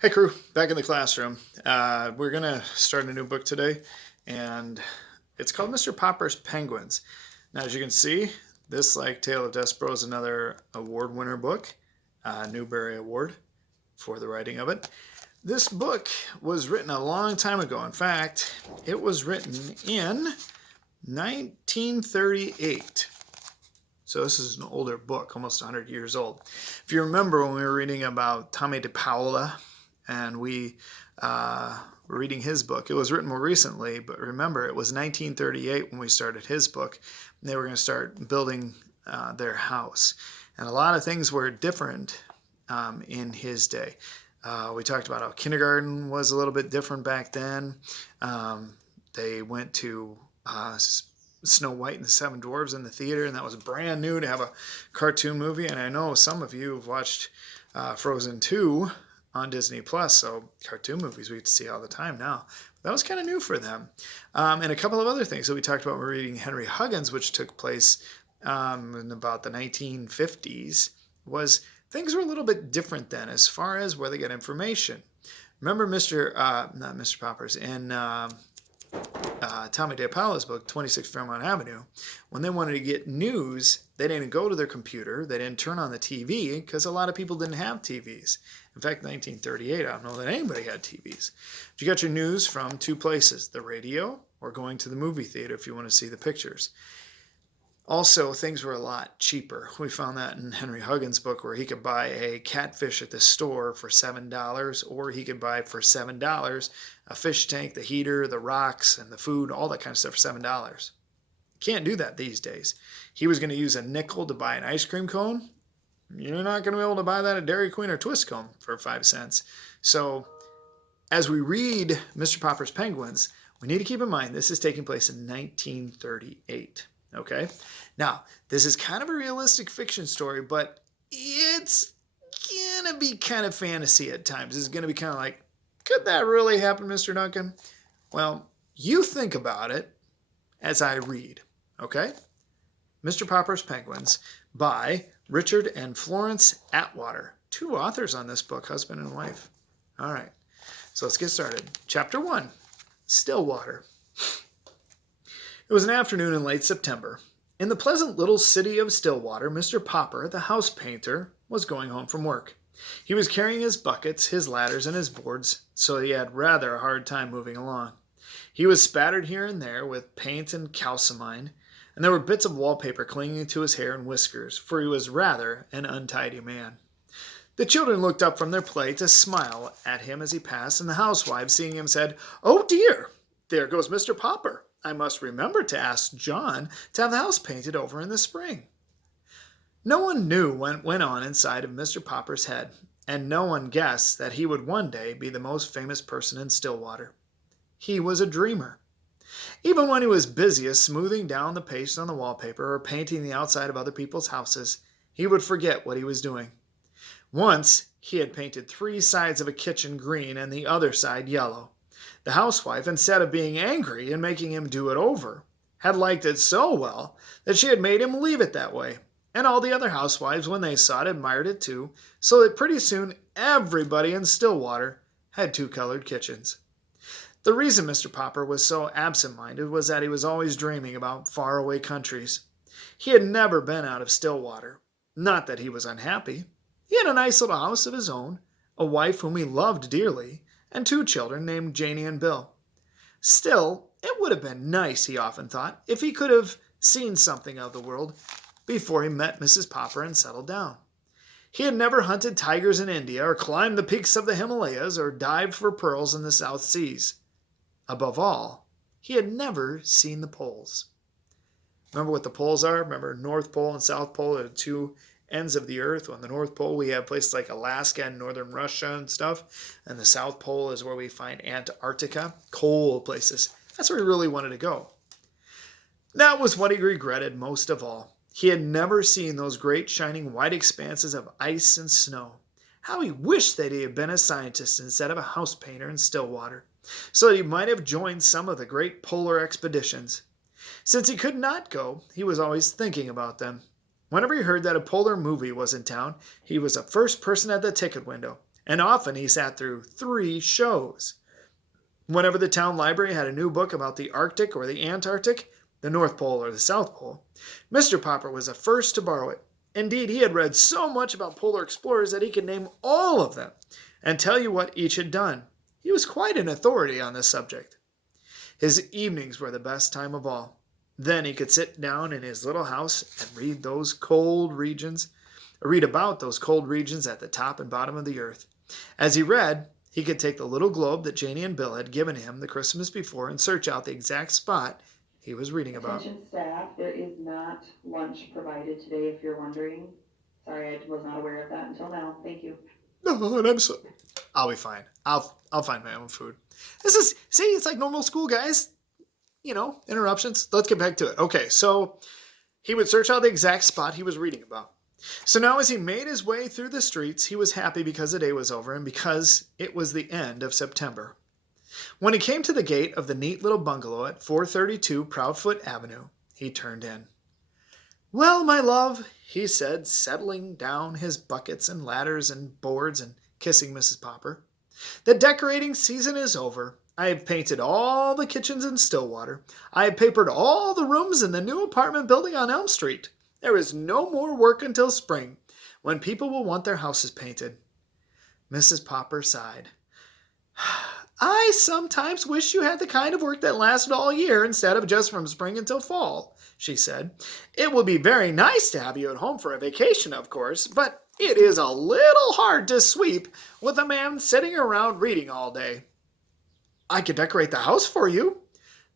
Hey crew, back in the classroom. We're gonna start a new book today, and it's called Mr. Popper's Penguins. Now, as you can see, this, like Tale of Despereaux, is another award winner book, Newbery Award for the writing of it. This book was written a long time ago. In fact, it was written in 1938. So this is an older book, almost 100 years old. If you remember when we were reading about Tommy DePaola, and we were reading his book. It was written more recently, but remember, it was 1938 when we started his book. And they were going to start building their house. And a lot of things were different in his day. We talked about how kindergarten was a little bit different back then. They went to Snow White and the Seven Dwarfs in the theater, and that was brand new to have a cartoon movie. And I know some of you have watched Frozen 2 on Disney Plus, so cartoon movies we get to see all the time now. That was kind of new for them. And a couple of other things that we talked about when we were reading Henry Huggins, which took place in about the 1950s, was things were a little bit different then as far as where they get information. Remember not Mr. Poppers, in Tommy DePaola's book, 26 Fairmount Avenue, when they wanted to get news, they didn't go to their computer, they didn't turn on the TV, because a lot of people didn't have TVs. In fact, 1938, I don't know that anybody had TVs. But you got your news from two places, the radio or going to the movie theater if you want to see the pictures. Also, things were a lot cheaper. We found that in Henry Huggins' book, where he could buy a catfish at the store for $7, or he could buy for $7 a fish tank, the heater, the rocks, and the food, all that kind of stuff for $7. Can't do that these days. He was going to use a nickel to buy an ice cream cone. You're not going to be able to buy that at Dairy Queen or Twist Cone for 5 cents. So, as we read Mr. Popper's Penguins, we need to keep in mind this is taking place in 1938. Okay? Now, this is kind of a realistic fiction story, but it's going to be kind of fantasy at times. It's going to be kind of like, could that really happen, Mr. Duncan? Well, you think about it as I read, okay? Mr. Popper's Penguins by Richard and Florence Atwater. Two authors on this book, husband and wife. All right, so let's get started. Chapter 1, Stillwater. It was an afternoon in late September. In the pleasant little city of Stillwater, Mr. Popper, the house painter, was going home from work. He was carrying his buckets, his ladders, and his boards, so he had rather a hard time moving along. He was spattered here and there with paint and calcimine, and there were bits of wallpaper clinging to his hair and whiskers, for he was rather an untidy man. The children looked up from their play to smile at him as he passed, and the housewives, seeing him, said, "Oh dear, there goes Mr. Popper. I must remember to ask John to have the house painted over in the spring." No one knew what went on inside of Mr. Popper's head, and no one guessed that he would one day be the most famous person in Stillwater. He was a dreamer. Even when he was busiest smoothing down the paste on the wallpaper or painting the outside of other people's houses, he would forget what he was doing. Once he had painted 3 sides of a kitchen green and the other side yellow. The housewife, instead of being angry and making him do it over, had liked it so well that she had made him leave it that way. And all the other housewives, when they saw it, admired it too, so that pretty soon everybody in Stillwater had 2-colored kitchens. The reason Mr. Popper was so absent-minded was that he was always dreaming about faraway countries. He had never been out of Stillwater. Not that he was unhappy. He had a nice little house of his own, a wife whom he loved dearly, and 2 children named Janie and Bill. Still, it would have been nice, he often thought, if he could have seen something of the world before he met Mrs. Popper and settled down. He had never hunted tigers in India, or climbed the peaks of the Himalayas, or dived for pearls in the South Seas. Above all, he had never seen the poles. Remember what the poles are? Remember North Pole and South Pole are the 2 ends of the earth. On the North Pole, we have places like Alaska and northern Russia and stuff. And the South Pole is where we find Antarctica, cold places. That's where he really wanted to go. That was what he regretted most of all. He had never seen those great shining white expanses of ice and snow. How he wished that he had been a scientist instead of a house painter in Stillwater, so that he might have joined some of the great polar expeditions. Since he could not go, he was always thinking about them. Whenever he heard that a polar movie was in town, he was the first person at the ticket window, and often he sat through 3 shows. Whenever the town library had a new book about the Arctic or the Antarctic, the North Pole or the South Pole, Mr. Popper was the first to borrow it. Indeed, he had read so much about polar explorers that he could name all of them and tell you what each had done. He was quite an authority on this subject. His evenings were the best time of all. Then he could sit down in his little house and read about those cold regions at the top and bottom of the earth. As he read, he could take the little globe that Janie and Bill had given him the Christmas before and search out the exact spot he was reading about. Attention staff, there is not lunch provided today if you're wondering. Sorry, I was not aware of that until now. Thank you. No, and I'll be fine. I'll find my own food. It's like normal school, guys. Interruptions. Let's get back to it. Okay, so he would search out the exact spot he was reading about. So now as he made his way through the streets, he was happy because the day was over and because it was the end of September. When he came to the gate of the neat little bungalow at 432 Proudfoot Avenue, he turned in. "Well, my love," he said, settling down his buckets and ladders and boards and kissing Mrs. Popper, "the decorating season is over. I have painted all the kitchens in Stillwater. I have papered all the rooms in the new apartment building on Elm Street. There is no more work until spring, when people will want their houses painted." Mrs. Popper sighed. "I sometimes wish you had the kind of work that lasted all year instead of just from spring until fall," she said. "It would be very nice to have you at home for a vacation, of course, but it is a little hard to sweep with a man sitting around reading all day." "I could decorate the house for you."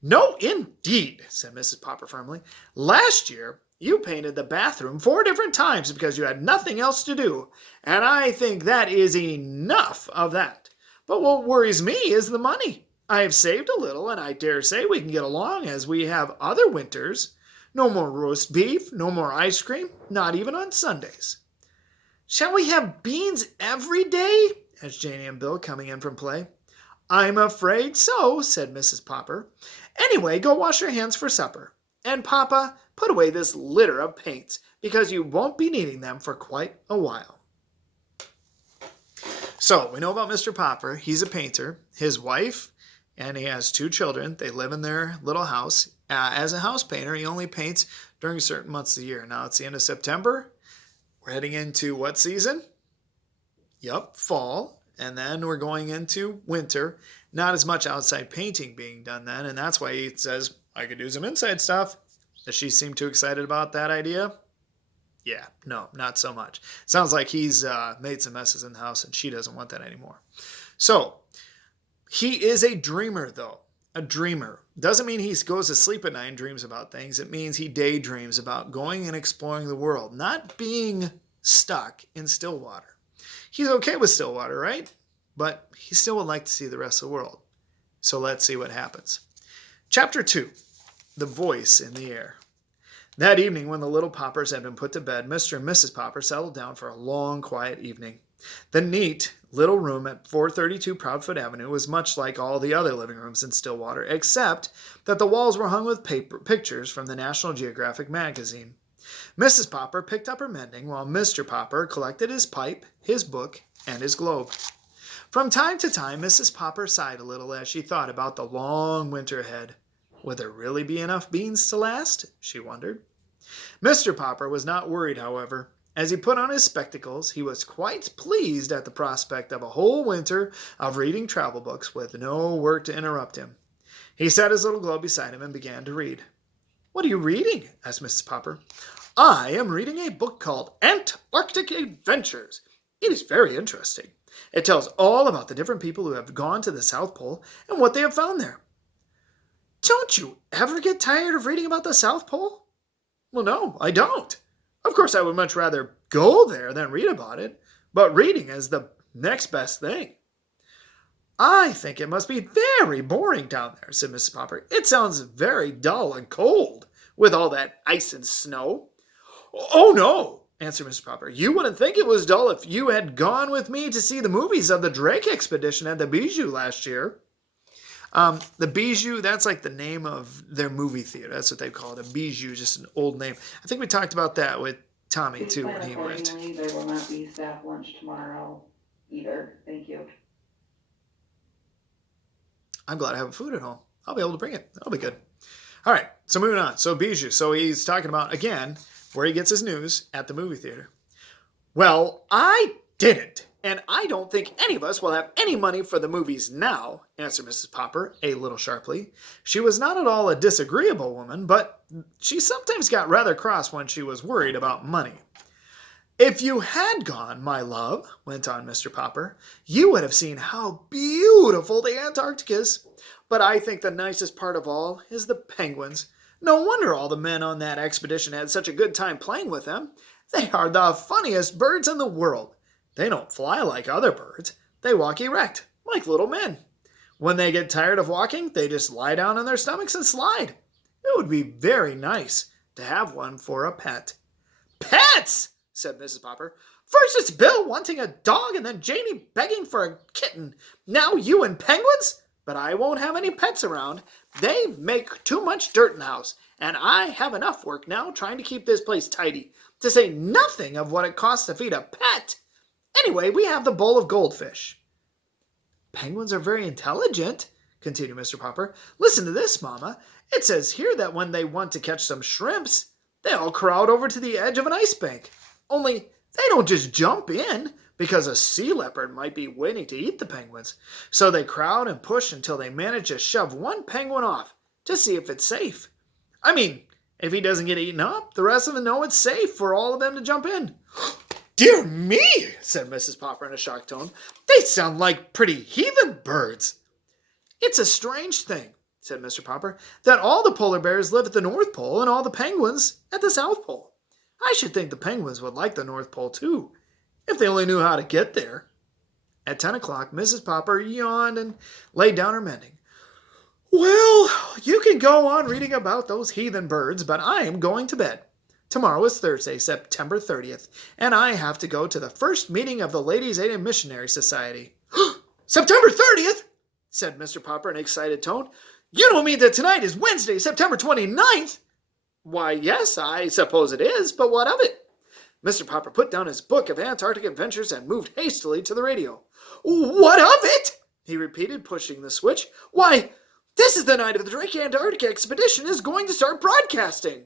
"No, indeed," said Mrs. Popper firmly. "Last year, you painted the bathroom 4 different times because you had nothing else to do, and I think that is enough of that. But what worries me is the money. I have saved a little, and I dare say we can get along as we have other winters. No more roast beef, no more ice cream, not even on Sundays." "Shall we have beans every day?" asked Janie and Bill, coming in from play. "I'm afraid so," said Mrs. Popper. "Anyway, go wash your hands for supper. And, Papa, put away this litter of paints, because you won't be needing them for quite a while." So, we know about Mr. Popper. He's a painter. His wife, and he has 2 children. They live in their little house. As a house painter, he only paints during certain months of the year. Now, it's the end of September. We're heading into what season? Yup, fall. And then we're going into winter. Not as much outside painting being done then, and that's why he says, "I could do some inside stuff." Does she seem too excited about that idea? Yeah, no, not so much. Sounds like he's made some messes in the house and she doesn't want that anymore. So, he is a dreamer, though. A dreamer. Doesn't mean he goes to sleep at night and dreams about things. It means he daydreams about going and exploring the world, not being stuck in Stillwater. He's okay with Stillwater, right? But he still would like to see the rest of the world. So let's see what happens. Chapter 2, The Voice in the Air. That evening, when the little Poppers had been put to bed, Mr. and Mrs. Popper settled down for a long, quiet evening. The neat little room at 432 Proudfoot Avenue was much like all the other living rooms in Stillwater, except that the walls were hung with pictures from the National Geographic magazine. Mrs. Popper picked up her mending, while Mr. Popper collected his pipe, his book, and his globe. From time to time, Mrs. Popper sighed a little as she thought about the long winter ahead. Would there really be enough beans to last? She wondered. Mr. Popper was not worried, however. As he put on his spectacles, he was quite pleased at the prospect of a whole winter of reading travel books with no work to interrupt him. He set his little globe beside him and began to read. "What are you reading?" asked Mrs. Popper. "I am reading a book called Antarctic Adventures. It is very interesting. It tells all about the different people who have gone to the South Pole and what they have found there." "Don't you ever get tired of reading about the South Pole?" "Well, no, I don't. Of course, I would much rather go there than read about it, but reading is the next best thing." "I think it must be very boring down there," said Mrs. Popper. "It sounds very dull and cold, with all that ice and snow." "Oh, no," answered Mrs. Popper. "You wouldn't think it was dull if you had gone with me to see the movies of the Drake expedition at the Bijou last year." The Bijou, that's like the name of their movie theater. That's what they call it, a Bijou, just an old name. I think we talked about that with Tommy, Please too, plan when he went. accordingly. There will not be staff lunch tomorrow. either. Thank you. I'm glad I have food at home. I'll be able to bring it. That'll be good. All right, so moving on. So Bijou, so he's talking about, again, where he gets his news at the movie theater. Well, I didn't, and I don't think any of us will have any money for the movies now, answered Mrs. Popper a little sharply. She was not at all a disagreeable woman, but she sometimes got rather cross when she was worried about money. If you had gone, my love, went on Mr. Popper, you would have seen how beautiful the Antarctic is. But I think the nicest part of all is the penguins. No wonder all the men on that expedition had such a good time playing with them. They are the funniest birds in the world. They don't fly like other birds. They walk erect, like little men. When they get tired of walking, they just lie down on their stomachs and slide. It would be very nice to have one for a pet. Pets, said Mrs. Popper. First it's Bill wanting a dog and then Janie begging for a kitten. Now you and penguins? But I won't have any pets around. They make too much dirt in the house, and I have enough work now trying to keep this place tidy, to say nothing of what it costs to feed a pet. Anyway, we have the bowl of goldfish. Penguins are very intelligent, continued Mr. Popper. Listen to this, Mama. It says here that when they want to catch some shrimps, they all crowd over to the edge of an ice bank. Only they don't just jump in, because a sea leopard might be waiting to eat the penguins. So they crowd and push until they manage to shove one penguin off to see if it's safe. I mean, if he doesn't get eaten up, the rest of them know it's safe for all of them to jump in. Dear me, said Mrs. Popper in a shocked tone. They sound like pretty heathen birds. It's a strange thing, said Mr. Popper, that all the polar bears live at the North Pole and all the penguins at the South Pole. I should think the penguins would like the North Pole too, if they only knew how to get there. At 10 o'clock, Mrs. Popper yawned and laid down her mending. Well, you can go on reading about those heathen birds, but I am going to bed. Tomorrow is Thursday, September 30th, and I have to go to the first meeting of the Ladies' Aid and Missionary Society. September 30th, said Mr. Popper in an excited tone. You don't mean that tonight is Wednesday, September 29th? Why, yes, I suppose it is, but what of it? Mr. Popper put down his book of Antarctic adventures and moved hastily to the radio. What of it? He repeated, pushing the switch. Why, this is the night of the Drake Antarctic expedition is going to start broadcasting.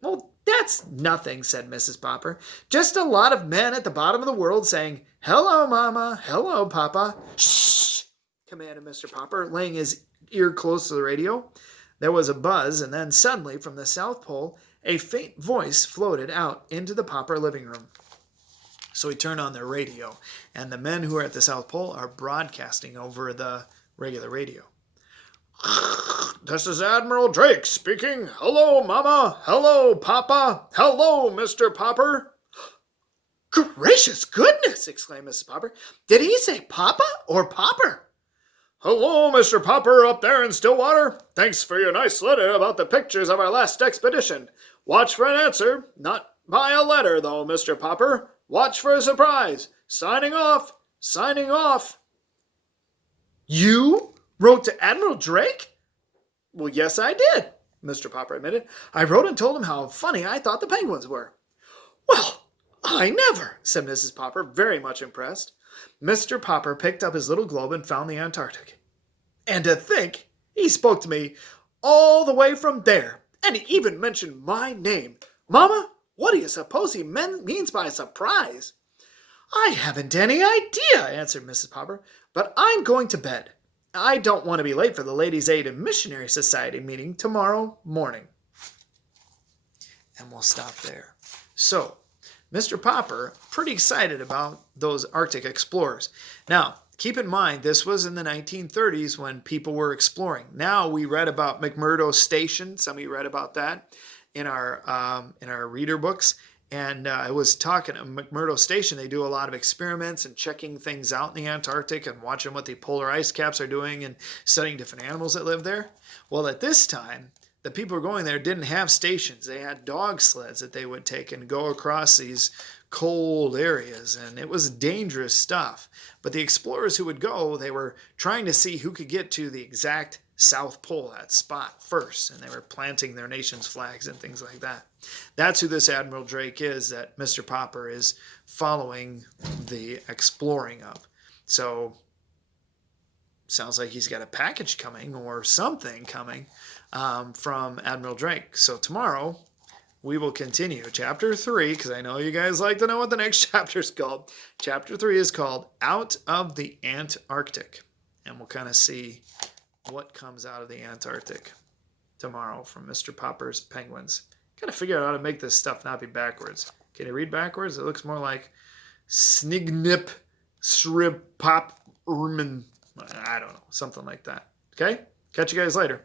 Well, that's nothing, said Mrs. Popper. Just a lot of men at the bottom of the world saying, hello, Mama, hello, Papa. Shh, commanded Mr. Popper, laying his ear close to the radio. There was a buzz, and then suddenly, from the South Pole, a faint voice floated out into the Popper living room. So he turned on their radio, and the men who are at the South Pole are broadcasting over the regular radio. This is Admiral Drake speaking. Hello, Mama. Hello, Papa. Hello, Mr. Popper. Gracious goodness, exclaimed Mrs. Popper. Did he say Papa or Popper? Hello, Mr. Popper up there in Stillwater. Thanks for your nice letter about the pictures of our last expedition. Watch for an answer. Not by a letter, though, Mr. Popper. Watch for a surprise. Signing off. Signing off. You wrote to Admiral Drake? Well, yes, I did, Mr. Popper admitted. I wrote and told him how funny I thought the penguins were. Well, I never, said Mrs. Popper, very much impressed. Mr. Popper picked up his little globe and found the Antarctic. And to think, he spoke to me all the way from there, and he even mentioned my name. Mama, what do you suppose he means by surprise? I haven't any idea, answered Mrs. Popper, but I'm going to bed. I don't want to be late for the Ladies' Aid and Missionary Society meeting tomorrow morning. And we'll stop there. So, Mr. Popper, pretty excited about those Arctic explorers. Now, keep in mind, this was in the 1930s when people were exploring. Now we read about McMurdo Station. Some of you read about that in our reader books. And I was talking at McMurdo Station. They do a lot of experiments and checking things out in the Antarctic and watching what the polar ice caps are doing and studying different animals that live there. Well, at this time, the people who were going there didn't have stations. They had dog sleds that they would take and go across these cold areas, and it was dangerous stuff. But the explorers who would go, they were trying to see who could get to the exact South Pole, that spot first, and they were planting their nation's flags and things like that. That's who this Admiral Drake is that Mr. Popper is following the exploring of. So sounds like he's got a package coming or something coming from Admiral Drake. So tomorrow we will continue chapter 3, because I know you guys like to know what the next chapter is called. Chapter 3 is called Out of the Antarctic, and we'll kind of see what comes out of the Antarctic tomorrow from Mr. Popper's Penguins. Gotta figure out how to make this stuff not be backwards. Can you read backwards? It looks more like Snignip Srib Pop Urman. I don't know, something like that. Okay? Catch you guys later.